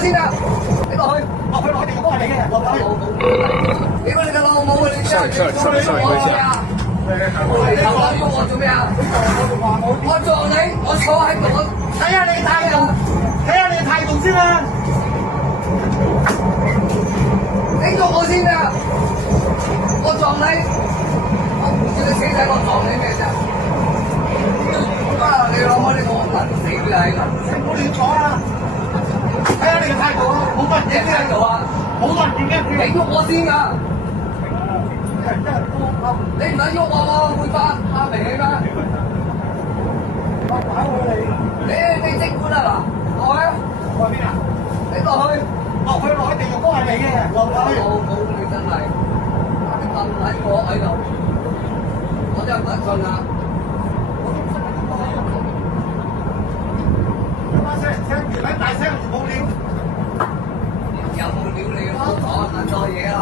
我先啊！你落去，落去地獄都係你嘅，落去。屌你個老母啊！你真係做你我啊！你頭撚喐我做咩啊？我撞你，我坐喺度，睇下你態度，睇下你態度先啦。你喐我先啊！我撞你，我唔知你死仔，我撞你咩啫？啊！你老母你我撚死你啦！你唔好亂講啊！睇下你嘅態度啊！冇乜嘢態度啊！好多人點嘅？你喐我先㗎！你唔使喐我，會發明你咩？我打佢你！你即管啊嗱，落去啊！落邊啊？你落去，落去地獄都係你嘅，落去。冇你真係，你瞓喺我喺度，我真係唔得信啊！聲越嚟大聲越冇料，有冇料你唔好講咁多嘢啦！